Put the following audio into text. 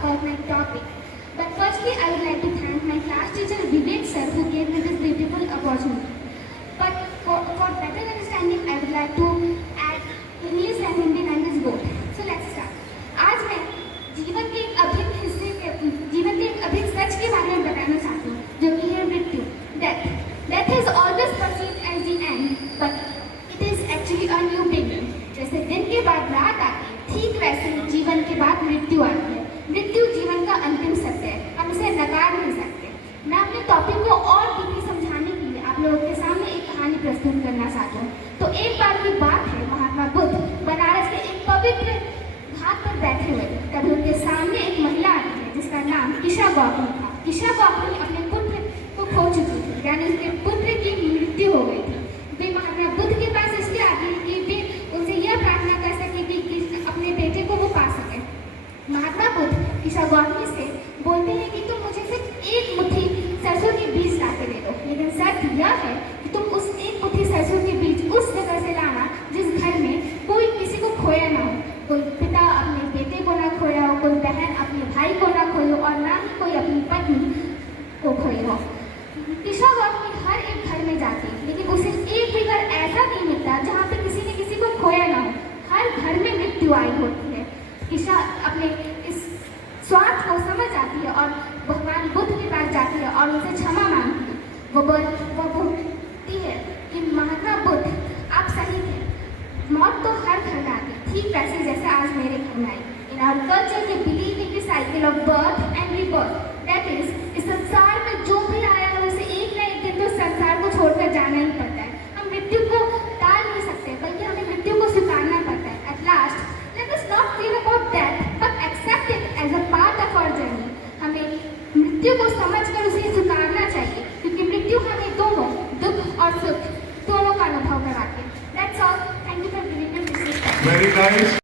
about my topic. But firstly, I would like to thank my class teacher Vivek sir who gave me this beautiful opportunity. But for better understanding, I would like to add English and Hindi language both. So let's start. आज मैं जीवन के एक अभिन्न सच के बारे में बताना चाहती हूँ, जो कि है मृत्यु, death. Death is always perceived as the end, but it is actually a new beginning. जैसे दिन के बाद रात आती है, ठीक वैसे जीवन के बाद मृत्यु आती है. मृत्यु जीवन का अंतिम सत्य है, हम इसे नकार नहीं सकते. मैं अपने टॉपिक को और डीपली समझाने के लिए आप लोगों के सामने एक कहानी प्रस्तुत करना चाहती हूँ. तो एक बार की बात है, महात्मा बुद्ध बनारस के एक पवित्र घाट पर बैठे हुए थे. तभी उनके सामने एक महिला आती है जिसका नाम किशा गौतमी था. किशा गौतमी अपने पुत्र को खो चुकी थी, यानी उसके पुत्र की मृत्यु हो गई थी. वे महात्मा बुद्ध के पास इसलिए आती कि वे उनसे यह प्रार्थना कर सके कि अपने बेटे को वो पा सके. महात्मा बुद्ध किशा गौतमी से बोलते हैं कि तुम मुझे सिर्फ एक मुट्ठी सरसों के बीज ला के दे दो, लेकिन शर्त यह है कि तुम उस एक मुट्ठी सरसों के बीज उस जगह से लाना जिस घर में कोई किसी को खोया ना हो. कोई पिता अपने बेटे को ना खोया हो, कोई बहन अपने भाई को ना खोई हो, और ना ही कोई अपनी पत्नी को खोई हो. किशा गौतमी हर एक घर में जाती, लेकिन उसे एक भी घर ऐसा नहीं मिलता जहाँ पे किसी ने किसी को खोया ना हो. हर घर में मृत्यु आई होती है. किशा अपने इस स्वार्थ को समझ आती है और भगवान बुद्ध के पास जाती है और उनसे क्षमा मांगती है. वो बोलती है कि महात्मा बुद्ध, आप सही थे, मौत तो हर घर में आती, ठीक वैसे जैसे आज मेरे घर में आई. In our culture we believe in the cycle of birth and rebirth. That is, इस संसार में जो भी आया है उसे एक ना एक दिन तो संसार को छोड़कर जाना ही पड़ता है. हम मृत्यु को टाल नहीं सकते, बल्कि हमें मृत्यु को स्वीकारना पड़ता है. At last, let us not feel about death, but accept it as a part of our journey. हमें मृत्यु को समझकर उसे स्वीकारना चाहिए, क्योंकि मृत्यु हमें दोनों दुख और सुख दोनों का अनुभव कराती है. That's all. Thank you for giving me this time. Very nice.